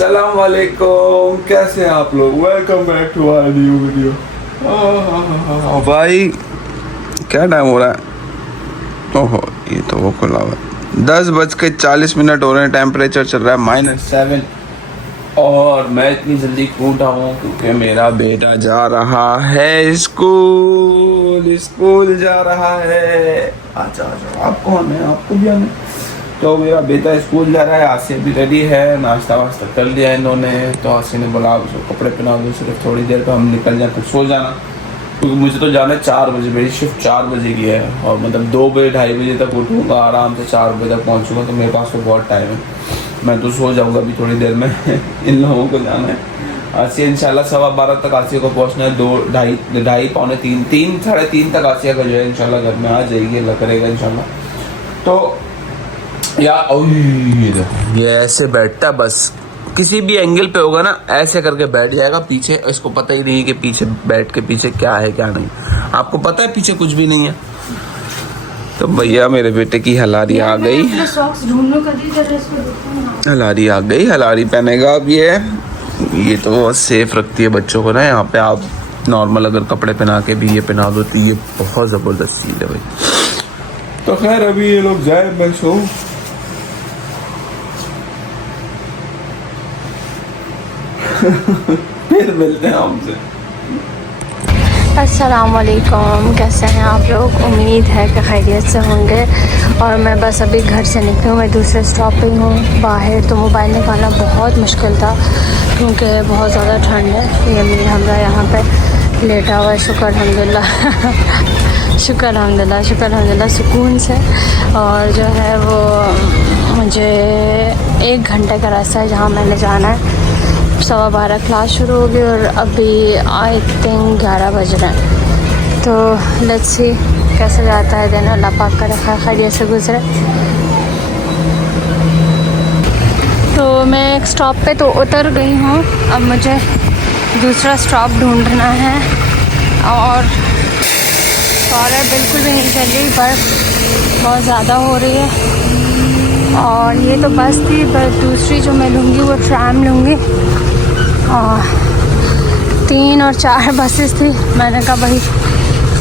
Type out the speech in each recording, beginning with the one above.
अस्सलाम वालेकुम, कैसे हैं आप लोग। Welcome back to our new video. भाई क्या टाइम हो रहा है। ओहो ये तो वो खुला हुआ है। 10:40 हो रहे हैं। टेम्परेचर चल रहा है -7 और मैं इतनी जल्दी क्यों उठा हूँ क्योंकि मेरा बेटा जा रहा है स्कूल जा रहा है। अच्छा आप कौन है, आपको भी आना। तो मेरा बेटा स्कूल जा रहा है। आसिया भी रेडी है, नाश्ता वास्ता कर लिया इन्होंने। तो आसिया ने बोला उसको कपड़े पहना दो, सिर्फ थोड़ी देर पर हम निकल जाए तो सो जाना, क्योंकि मुझे तो जाना है 4 बजे। मेरी शिफ्ट 4 बजे की है और मतलब 2 बजे 2:30 बजे तक उठूँगा, आराम से 4 बजे तक पहुँचूँगा। तो मेरे पास तो बहुत टाइम है, मैं तो सो जाऊँगा अभी थोड़ी देर में। इन लोगों को जाना है। आसिया इंशाल्लाह 12:15 तक आसिया को पहुँचना है। 2:30 पौने 3 साढ़े 3 तक आसिया का जो है इंशाल्लाह घर में आ जाएगी, अल्लाह करेगा इंशाल्लाह। तो ये ऐसे बैठता, बस किसी भी एंगल पे होगा ना ऐसे करके बैठ जाएगा पीछे। इसको पता ही नहीं है कि पीछे बैठ के पीछे क्या है क्या नहीं। आपको पता है पीछे कुछ भी नहीं है। तो भैया मेरे बेटे की हलारी आ गई, हलारी आ गई, हलारी पहनेगा अब। ये तो सेफ रखती है बच्चों को ना। यहाँ पे आप नॉर्मल अगर कपड़े पहना के भी ये पहना दो तो ये बहुत ज़बरदस्त चीज़ है भाई। तो खैर अभी ये लोग जाए, मैं सो। फिर मिलते हैं हमसे। अस्सलाम वालेकुम, कैसे हैं आप लोग। उम्मीद है कि खैरियत से होंगे। और मैं बस अभी घर से निकली हूँ, मैं दूसरे स्टॉप पे हूँ बाहर। तो मोबाइल निकालना बहुत मुश्किल था क्योंकि बहुत ज़्यादा ठंड है। ये मेरा हमरा यहाँ पे लेटा हुआ है। शुक्र अल्हम्दुलिल्लाह शुक्र अल्हम्दुलिल्लाह सुकून से। और जो है वो मुझे 1 घंटे का रास्ता है जहाँ मैंने जाना है। 12:15 क्लास शुरू होगी और अभी आई थिंक 11 बज रहे हैं। तो लेट्स सी कैसे जाता है दिन। अल्लाह पाक का रखा खैरियत से गुजरे। तो मैं एक स्टॉप पे तो उतर गई हूँ, अब मुझे दूसरा स्टॉप ढूंढना है। और सौरभ बिल्कुल भी नहीं चल रही, बर्फ़ बहुत ज़्यादा हो रही है। और ये तो बस थी, बस दूसरी जो मैं लूँगी वो ट्राम लूँगी। और 3 और 4 बसेस थी। मैंने कहा भाई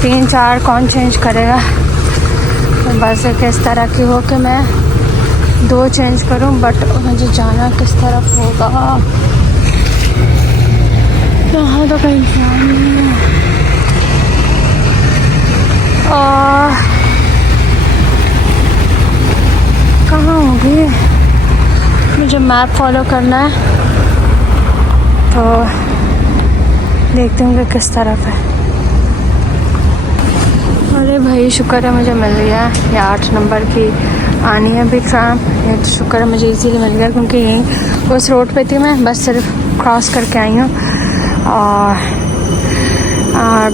3-4 कौन चेंज करेगा। तो बस किस तरह की हो कि मैं 2 चेंज करूं, बट मुझे जाना किस तरफ होगा। यहाँ तो कहीं ध्यान नहीं है। कहाँ होगी, मुझे मैप फॉलो करना है। तो देखते हैं कि किस तरफ है। अरे भाई शुक्र है मुझे मिल गया। ये 8 नंबर की आनी है अभी ट्राम। ये तो शुक्र है मुझे इजीली मिल गया क्योंकि यहीं उस रोड पे थी, मैं बस सिर्फ क्रॉस करके आई हूँ। और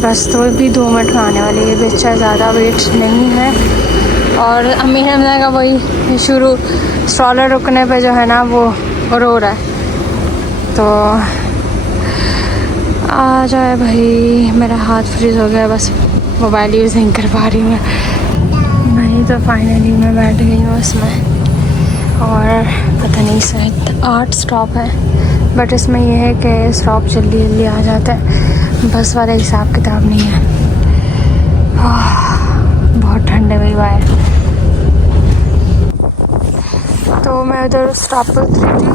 बस तो भी 2 मिनट में आने वाली है। बच्चा ज़्यादा वेट नहीं है। और अम्मी हमने का वही शुरू स्ट्रॉलर रुकने पे जो है ना वो रो रहा है। तो आ जाए भाई, मेरा हाथ फ्रीज हो गया, बस मोबाइल यूज़ नहीं कर पा रही मैं। नहीं तो फाइनली मैं बैठ गई हूँ उसमें। और पता नहीं शायद 8 स्टॉप है, बट इसमें यह है कि स्टॉप जल्दी जल्दी आ जाता है। बस वाला हिसाब किताब नहीं है। बहुत ठंड है भाई बाहर। तो मैं उधर स्टॉप पर उतरी थी।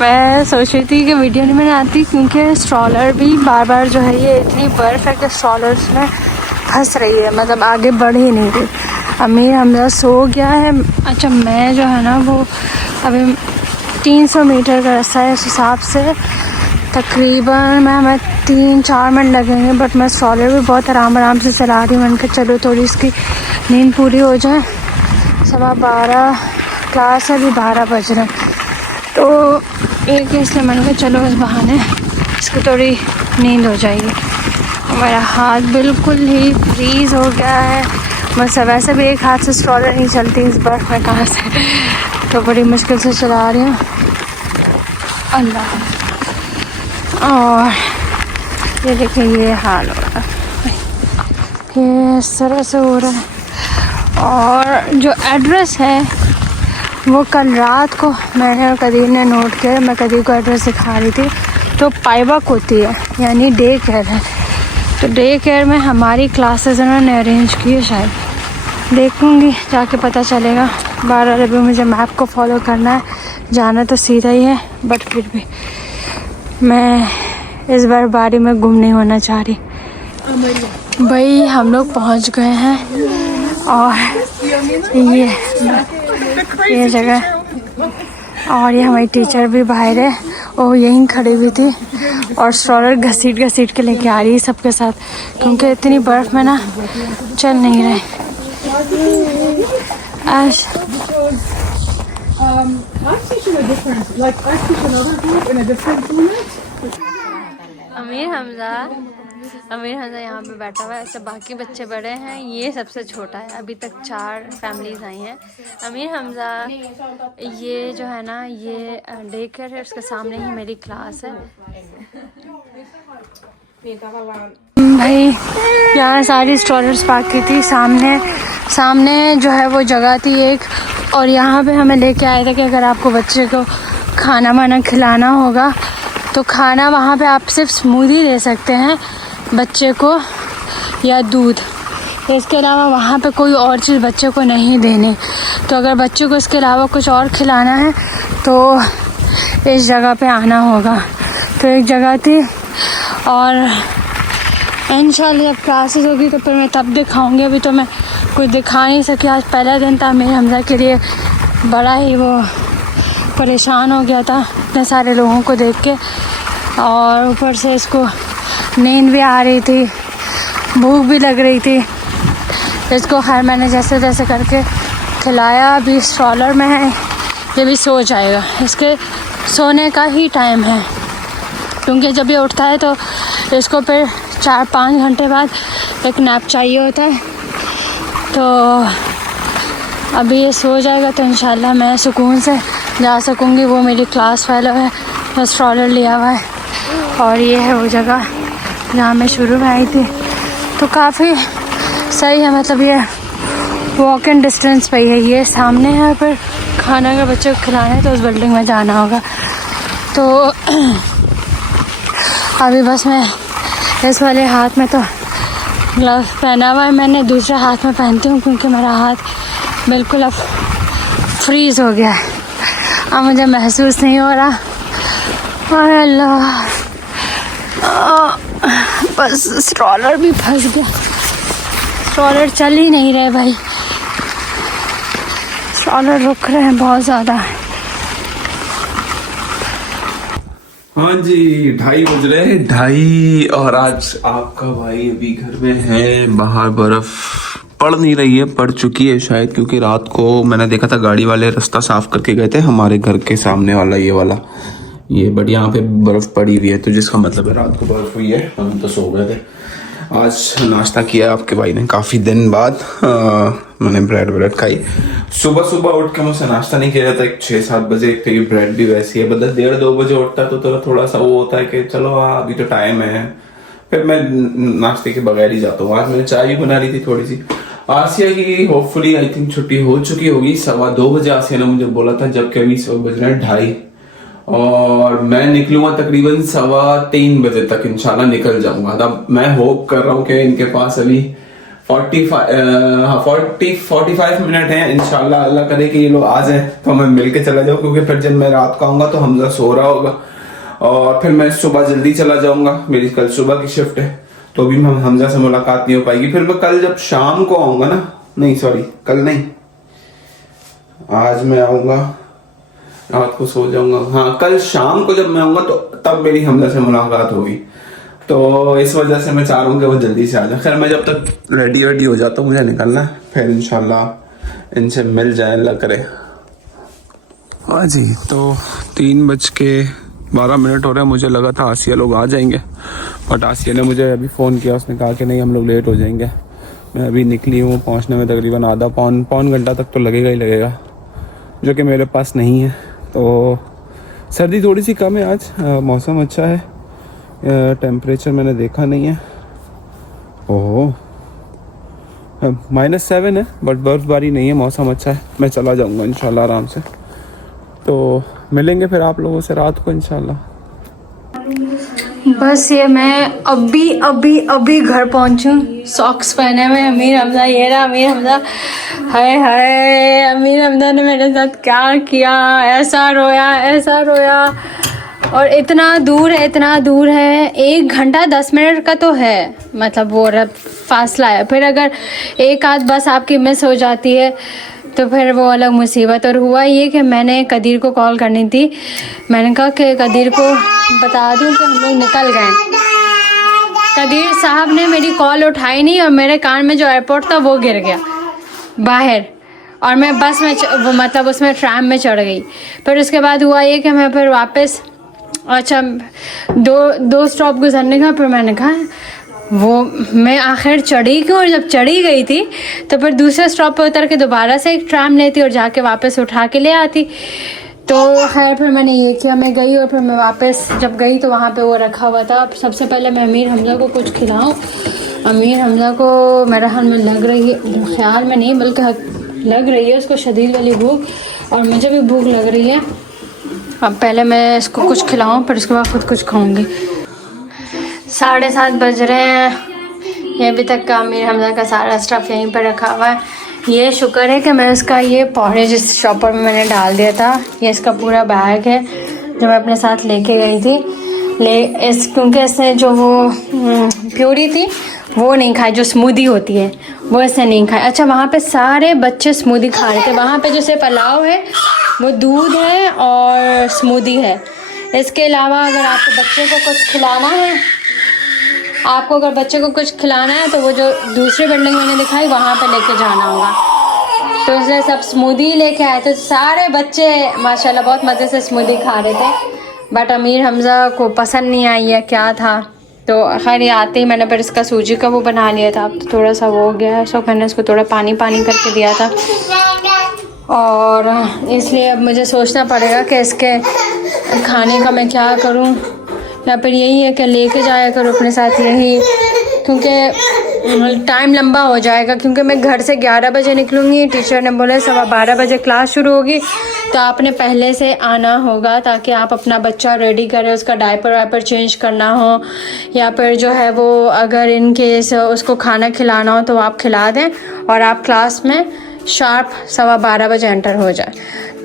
मैं सोच रही थी कि वीडियो नहीं बनाती क्योंकि स्ट्रॉलर भी बार बार जो है ये इतनी बर्फ़ है कि स्ट्रॉलर्स में फंस रही है, मतलब आगे बढ़ ही नहीं रही। अमीर हमजा सो गया है। अच्छा मैं जो है ना वो अभी 300 मीटर का रास्ता है, इस हिसाब से तकरीबन हमें 3-4 मिनट लगेंगे। बट मैं स्ट्रॉलर भी बहुत आराम से चला रही हूँ। मैंने कहा चलो थोड़ी इसकी नींद पूरी हो जाए। 12:15 क्लास है, अभी 12 बज रहे हैं। तो एक इसलिए मैंने कहा चलो इस बहाने इसकी थोड़ी नींद हो जाएगी। मेरा हाथ बिल्कुल ही फ्रीज़ हो गया है। मैं वैसे भी एक हाथ से स्ट्रॉलर नहीं चलती इस बर्फ़ में कहाँ से, तो बड़ी मुश्किल से चला रही हूँ। अल्लाह। और ये देखिए ये हाल हो रहा है, ये इस तरह से हो रहा है। और जो एड्रेस है वो कल रात को मैंने और कदीर ने नोट किया, मैं कदीर को एड्रेस दिखा रही थी, तो पाइबक होती है यानी डे केयर है, तो डे केयर में हमारी क्लासेस उन्होंने अरेंज की है शायद, देखूँगी जाके पता चलेगा। 12 अभी मुझे मैप को फॉलो करना है, जाना तो सीधा ही है बट फिर भी मैं इस बार बारी में गुम नहीं होना चाह रही। भाई हम लोग पहुंच गए हैं और ये जगह, और ये हमारी टीचर भी बाहर है, वो यहीं खड़ी हुई थी और स्ट्रॉलर घसीट के लेके आ रही है सबके साथ, क्योंकि इतनी बर्फ़ में ना चल नहीं रहे। आज अमीर हमजा यहाँ पे बैठा हुआ है, ऐसे बाकी बच्चे बड़े हैं, ये सबसे छोटा है, अभी तक 4 फैमिलीज आई हैं। अमीर हमजा ये जो है ना ये डे केयर है, उसके सामने ही मेरी क्लास है। भाई यहाँ सारी स्ट्रॉलर्स पार्क की थी, सामने जो है वो जगह थी एक, और यहाँ पे हमें लेके आए थे कि अगर आपको बच्चे को खाना वाना खिलाना होगा तो खाना वहाँ पे आप सिर्फ स्मूदी दे सकते हैं बच्चे को या दूध, इसके अलावा वहाँ पे कोई और चीज़ बच्चे को नहीं देनी। तो अगर बच्चे को इसके अलावा कुछ और खिलाना है तो इस जगह पे आना होगा। तो एक जगह थी, और इंशाल्लाह जब क्लासेस होगी तो फिर मैं तब दिखाऊंगी, अभी तो मैं कुछ दिखा नहीं सकी। आज पहला दिन था, मेरे हमजा के लिए बड़ा ही वो परेशान हो गया था इतने सारे लोगों को देख के, और ऊपर से इसको नींद भी आ रही थी, भूख भी लग रही थी। इसको खैर मैंने जैसे तैसे करके खिलाया, अभी स्ट्रॉलर में है, ये भी सो जाएगा, इसके सोने का ही टाइम है, क्योंकि जब ये उठता है तो इसको फिर 4-5 घंटे बाद एक नैप चाहिए होता है। तो अभी ये सो जाएगा तो इंशाल्लाह मैं सुकून से जा सकूँगी। वो मेरी क्लास फेलो है, वो स्ट्रॉलर लिया हुआ है, और ये है वो जगह जहाँ मैं शुरू में आई थी। तो काफ़ी सही है, मतलब ये वॉक इन डिस्टेंस पे ही है, ये सामने है, पर खाना अगर बच्चे को खिलाना है तो उस बिल्डिंग में जाना होगा। तो अभी बस मैं इस वाले हाथ में तो ग्लव्स पहना हुआ है मैंने, दूसरे हाथ में पहनती हूँ क्योंकि मेरा हाथ बिल्कुल अब फ्रीज़ हो गया है, अब मुझे महसूस नहीं हो रहा। और अल्लाह बस स्ट्रॉलर भी फंस गया, स्ट्रॉलर चल ही नहीं रहे भाई, स्ट्रॉलर रुक रहे हैं बहुत ज़्यादा। हाँ जी 2:30 बज रहे हैं, 2:30, और आज आपका भाई अभी घर में है। बाहर बर्फ पड़ नहीं रही है, पड़ चुकी है शायद, क्योंकि रात को मैंने देखा था गाड़ी वाले रास्ता साफ करके गए थे हमारे घर के सामने वाला ये बट यहाँ पे बर्फ पड़ी हुई है, तो जिसका मतलब है रात को बर्फ हुई है, हम तो सो गए थे। आज नाश्ता किया आपके भाई ने काफ़ी दिन बाद, मैंने ब्रेड खाई। सुबह उठ के मुझसे नाश्ता नहीं किया जाता, 6-7 बजे, क्योंकि ब्रेड भी वैसी है, बदल 1:30-2 बजे उठता तो थोड़ा सा वो होता है कि चलो हाँ अभी तो टाइम है, फिर मैं नाश्ते के बगैर ही जाता हूँ। आज मैंने चाय भी बना ली थी थोड़ी सी। आसिया की होपफुली आई थिंक छुट्टी हो चुकी होगी, 2:15 बजे आसिया ने मुझे बोला था, जबकि अभी सब बज रहे हैं 2:30, और मैं निकलूंगा तकरीबन 3:15 बजे तक, इंशाल्लाह निकल जाऊंगा। तब मैं होप कर रहा हूँ कि इनके पास अभी 45 मिनट हैं, इंशाल्लाह अल्लाह करे कि ये लोग आ जाए तो मैं मिल के चला जाऊँ, क्योंकि फिर जब मैं रात को आऊंगा तो हमजा सो रहा होगा, और फिर मैं सुबह जल्दी चला जाऊंगा, मेरी कल सुबह की शिफ्ट है, तो भी हमजा से मुलाकात नहीं हो पाएगी। फिर मैं कल जब शाम को आऊंगा ना, नहीं सॉरी कल नहीं, आज मैं आऊंगा, रात को सो जाऊंगा, हाँ कल शाम को जब मैं आऊंगा तो तब मेरी हमजा से मुलाकात होगी, तो इस वजह से मैं चाह रहा हूँ कि वो जल्दी से आ जाए। खैर मैं जब तक रेडी हो जाता हूँ, मुझे निकलना है, फिर इंशाल्लाह इनसे मिल जाए अल्लाह करे। हाँ जी, तो 3:12 हो रहे हैं, मुझे लगा था आसिया लोग आ जाएंगे, बट आसिया ने मुझे अभी फ़ोन किया, उसने कहा कि नहीं हम लोग लेट हो जाएंगे। मैं अभी निकली हूँ, पहुँचने में तकरीबन आधा पौन घंटा तक तो लगेगा ही लगेगा, जो कि मेरे पास नहीं है। तो सर्दी थोड़ी सी कम है आज, मौसम अच्छा है, टेम्परेचर मैंने देखा नहीं है, ओह -7 है, बट बर्फबारी नहीं है, मौसम अच्छा है। मैं चला जाऊंगा इंशाल्लाह आराम से। तो मिलेंगे फिर आप लोगों से रात को इंशाल्लाह। बस ये मैं अभी घर पहुंचूं, सॉक्स पहने हुए अमीर हमजा, ये रहा अमीर हमजा। हाय हाय, अमीर हमजा ने मेरे साथ क्या किया, ऐसा रोया। और इतना दूर है, 1 घंटा 10 मिनट का तो है, मतलब वो फासला है। फिर अगर एक आध बस आपकी मिस हो जाती है तो फिर वो अलग मुसीबत। और हुआ ये कि मैंने कदीर को कॉल करनी थी, मैंने कहा कि कदीर को बता दूं कि हम लोग निकल गए। कदीर साहब ने मेरी कॉल उठाई नहीं और मेरे कान में जो एयरपोर्ट था वो गिर गया बाहर, और मैं बस में वो मतलब उसमें ट्रैम में चढ़ गई। फिर उसके बाद हुआ ये कि मैं फिर वापस, अच्छा दो स्टॉप गुजरने का, फिर मैंने कहा वो मैं आखिर चढ़ी क्यों, और जब चढ़ी गई थी तो फिर दूसरे स्टॉप पे उतर के दोबारा से एक ट्रैम लेती और जाके वापस उठा के ले आती। तो खैर फिर मैंने ये किया, मैं गई और फिर मैं वापस जब गई तो वहाँ पे वो रखा हुआ था। अब सबसे पहले मैं अमीर हमजा को कुछ खिलाऊं। अमीर हमजा को मेरा ख्याल में लग रही है, ख्याल में नहीं बल्कि लग रही है उसको शदीद वाली भूख, और मुझे भी भूख लग रही है। अब पहले मैं इसको कुछ खिलाऊं फिर उसके बाद खुद कुछ खाऊंगी। 7:30 बज रहे हैं, ये अभी तक का अमीर हमजा का सारा स्टफ़ यहीं पर रखा हुआ है। ये शुक्र है कि मैं उसका ये पोरेज जिस शॉपर में मैंने डाल दिया था, ये इसका पूरा बैग है जो मैं अपने साथ लेके गई थी। क्योंकि इसने जो वो प्यूरी थी वो नहीं खाई, जो स्मूदी होती है वो इसने नहीं खाई। अच्छा, वहाँ पे सारे बच्चे स्मूदी खा रहे थे। वहाँ पे जो सिर्फ पुलाव है वो दूध है और स्मूदी है। इसके अलावा अगर आपको बच्चे को कुछ खिलाना है, तो वो जो दूसरी बिल्डिंग मैंने दिखाई वहाँ पे लेके जाना होगा। तो इसलिए सब स्मूदी लेके आए थे। सारे बच्चे माशाल्लाह बहुत मज़े से स्मूदी खा रहे थे, बट अमीर हमजा को पसंद नहीं आई है क्या था। तो खैर ये आते ही मैंने फिर इसका सूजी का वो बना लिया था। अब तो थोड़ा सा वो हो गया है, सो मैंने इसको थोड़ा पानी करके दिया था। और इसलिए अब मुझे सोचना पड़ेगा कि इसके खाने का मैं क्या करूं, या फिर यही है कि लेके जाया करूं अपने साथ यही, क्योंकि टाइम लंबा हो जाएगा। क्योंकि मैं घर से 11 बजे निकलूँगी, टीचर ने बोला 12:15 बजे क्लास शुरू होगी, तो आपने पहले से आना होगा ताकि आप अपना बच्चा रेडी करें, उसका डायपर वाइपर चेंज करना हो, या फिर जो है वो अगर इन केस उसको खाना खिलाना हो तो आप खिला दें और आप क्लास में शार्प 12:15 बजे एंटर हो जाए।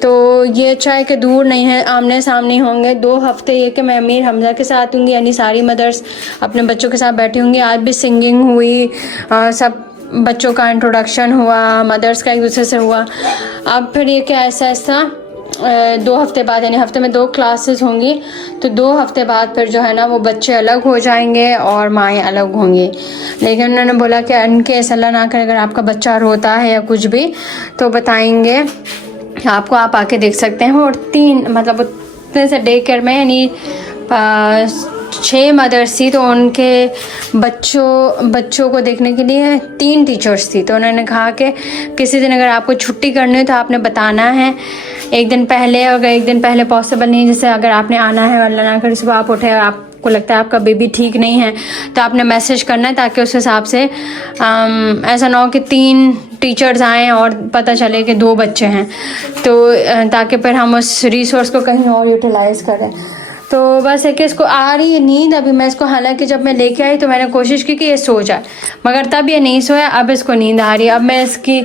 तो ये अच्छा है कि दूर नहीं है, आमने सामने होंगे। 2 हफ्ते ये कि मैं अमीर हमजा के साथ होंगी, यानी सारी मदर्स अपने बच्चों के साथ बैठी होंगी। आज भी सिंगिंग हुई, सब बच्चों का इंट्रोडक्शन हुआ, मदर्स का एक दूसरे से हुआ। अब फिर ये कि ऐसा 2 हफ्ते बाद, यानी हफ्ते में 2 क्लासेस होंगी, तो 2 हफ्ते बाद फिर जो है ना वो बच्चे अलग हो जाएंगे और माएँ अलग होंगी। लेकिन उन्होंने बोला कि इनके अल्लाह ना करे अगर आपका बच्चा रोता है या कुछ भी तो बताएंगे आपको, आप आके देख सकते हैं। और 3 मतलब उतने से डे केयर में यानी 6 मदर्स थी, तो उनके बच्चों को देखने के लिए 3 टीचर्स थी। तो उन्होंने कहा कि किसी दिन अगर आपको छुट्टी करनी हो तो आपने बताना है एक दिन पहले। अगर एक दिन पहले पॉसिबल नहीं, जैसे अगर आपने आना है अल्लाह ना करे सुबह आप उठे और आपको लगता है आपका बेबी ठीक नहीं है, तो आपने मैसेज करना है ताकि उस हिसाब से ऐसा ना हो कि 3 टीचर्स आएँ और पता चले कि 2 बच्चे हैं, तो ताकि फिर हम उस रिसोर्स को कहीं और यूटिलाइज़ करें। तो बस है कि इसको आ रही है नींद अभी। मैं इसको हालांकि जब मैं लेके आई तो मैंने कोशिश की कि ये सो जाए, मगर तब ये नहीं सोया। अब इसको नींद आ रही है। अब मैं इसकी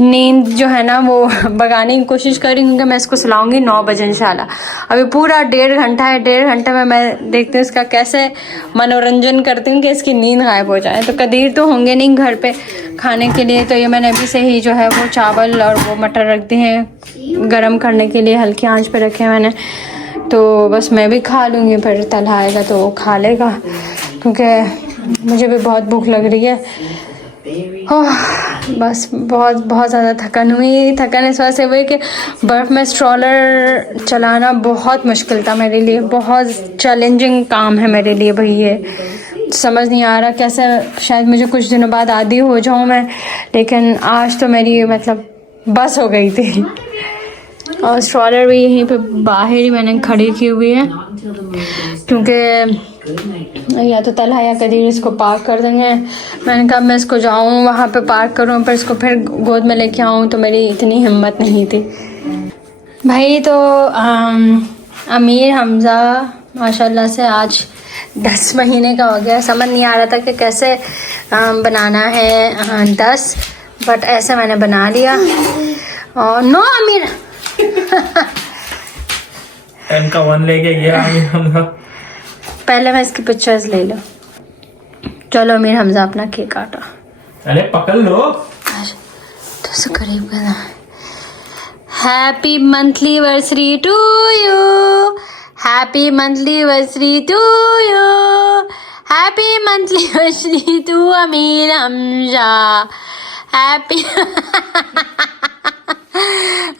नींद जो है ना वो भगाने की कोशिश कर रही हूँ कि मैं इसको सुलाऊंगी 9 बजे इंशाल्लाह। अभी पूरा 1.5 घंटा है, 1.5 घंटे में मैं देखती हूँ इसका कैसे मनोरंजन करती हूँ कि इसकी नींद गायब हो जाए। तो कदीर तो होंगे नहीं घर पे खाने के लिए, तो ये मैंने अभी से ही जो है वो चावल और वो मटर रख दिए हैं गर्म करने के लिए, हल्की आंच पे रखे हैं मैंने। तो बस मैं भी खा लूँगी, फिर तलहा आएगा तो वो खा लेगा, क्योंकि मुझे भी बहुत भूख लग रही है। बस बहुत ज़्यादा थकन हुई। थकन इस वजह से हुई कि बर्फ़ में स्ट्रॉलर चलाना बहुत मुश्किल था मेरे लिए, बहुत चैलेंजिंग काम है मेरे लिए भाई। ये समझ नहीं आ रहा कैसे, शायद मुझे कुछ दिनों बाद आदी हो जाऊँ मैं, लेकिन आज तो मेरी मतलब बस हो गई थी। और स्ट्रॉलर भी यहीं पे बाहर ही मैंने खड़ी की हुई है, क्योंकि या तो तलहा या कदीर इसको पार्क कर देंगे। मैंने कहा मैं इसको जाऊँ वहाँ पे पार्क करूँ पर इसको फिर गोद में लेके आऊँ, तो मेरी इतनी हिम्मत नहीं थी। भाई तो अमीर हमज़ा माशाल्लाह से आज 10 महीने का हो गया। समझ नहीं आ रहा था कि कैसे बनाना है 10, बट ऐसे मैंने बना लिया। और नो अमीर एम का 1 लेके गया अमीर हमजा। पहले मैं इसकी पिक्चर्स ले लो। चलो अमीर हमज़ा अपना केक काटो। अरे पकड़ लो। तो से करीब करना। Happy monthly anniversary to you, happy monthly anniversary to you, happy monthly anniversary to Amir Hamza, happy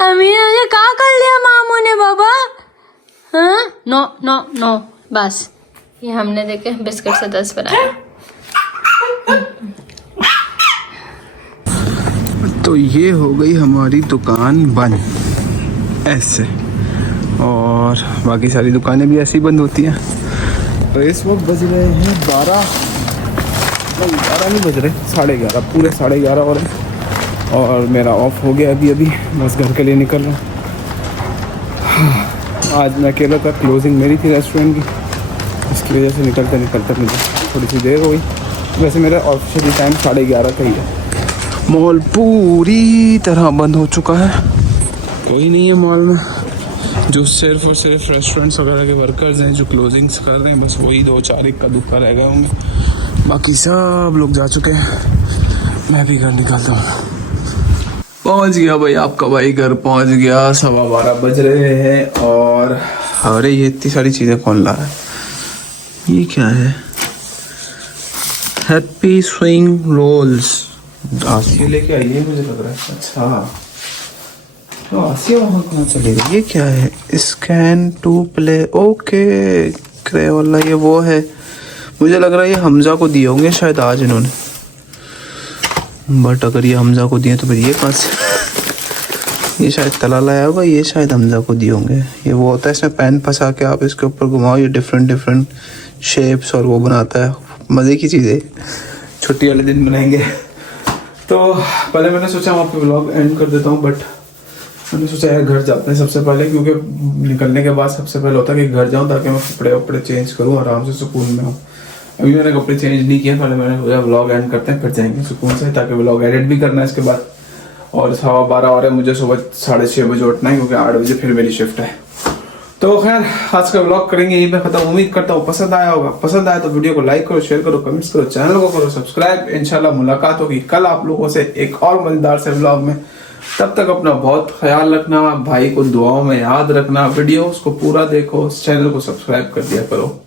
Amir Hamza क्या कर लिया मामू ने बाबा? हाँ नो नो नो, बस ये हमने देखे बिस्किट से 10 बनाया। तो ये हो गई हमारी दुकान बंद ऐसे, और बाकी सारी दुकानें भी ऐसी बंद होती हैं। तो इस वक्त बज रहे हैं 12 नहीं बज रहे, 11:30, पूरे 11:30 हो रहे हैं। और मेरा ऑफ हो गया अभी, बस घर के लिए निकल रहा हूँ। आज मैं अकेला था, क्लोजिंग मेरी थी रेस्टोरेंट की, इसकी वजह से निकलते मुझे थोड़ी सी देर हो गई। वैसे मेरा ऑफिशियली टाइम 11:30 का ही है। मॉल पूरी तरह बंद हो चुका है, कोई नहीं है मॉल में। जो सिर्फ और सिर्फ रेस्टोरेंट्स वगैरह के वर्कर्स हैं जो क्लोजिंग्स कर रहे हैं, बस वही 2-4 इक्का दुक्का रह गए होंगे, बाकी सब लोग जा चुके हैं। मैं भी घर निकलता हूँ। पहुँच गया भाई, आपका भाई घर पहुँच गया। 12:15 बज रहे हैं। और अरे ये इतनी सारी चीज़ें कौन ला रहा है? ये क्या है? हैप्पी स्विंग रोल्स आसिया लेके आई है, मुझे लग रहा है। अच्छा तो आसिया वहाँ कहाँ चली गई? ये क्या है? स्कैन टू प्ले, ओके क्रेयोला, ये वो है। मुझे लग रहा है ये हमजा को दिए होंगे शायद आज इन्होंने, बट अगर ये हमजा को दिए तो फिर ये कहाँ से? ये शायद तला लाया होगा, ये शायद हमजा को दिए होंगे। ये वो होता है इसमें पेन फंसा के आप इसके ऊपर घुमाओ, ये डिफरेंट शेप्स और वो बनाता है। मज़े की चीज़ है, छुट्टी वाले दिन बनाएंगे। तो पहले मैंने सोचा वहाँ पे व्लॉग एंड कर देता हूँ, बट मैंने सोचा यार घर जाते हैं सबसे पहले, क्योंकि निकलने के बाद सबसे पहले होता है कि घर जाऊँ ताकि मैं कपड़े चेंज करूँ, आराम से सुकून में हूँ। अभी मैंने कपड़े चेंज नहीं किए, पहले मैंने सोचा व्लॉग एंड करते हैं फिर जाएंगे सुकून से, ताकि व्लॉग एडिट भी करना है इसके बाद। और 12:15 हो रहे हैं, मुझे सुबह 6:30 बजे उठना है, क्योंकि 8 बजे फिर मेरी शिफ्ट है। तो खैर आज का व्लॉग करेंगे यहीं पे खत्म। उम्मीद करता हूँ पसंद आया होगा। पसंद आया तो वीडियो को लाइक करो, शेयर करो, कमेंट्स करो, चैनल को करो सब्सक्राइब। इंशाल्लाह मुलाकात होगी कल आप लोगों से एक और मजेदार से व्लॉग में। तब तक अपना बहुत ख्याल रखना, भाई को दुआओं में याद रखना, वीडियोस को पूरा देखो, चैनल को सब्सक्राइब कर दिया करो।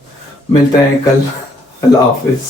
मिलते हैं कल, अल्लाह हाफिज।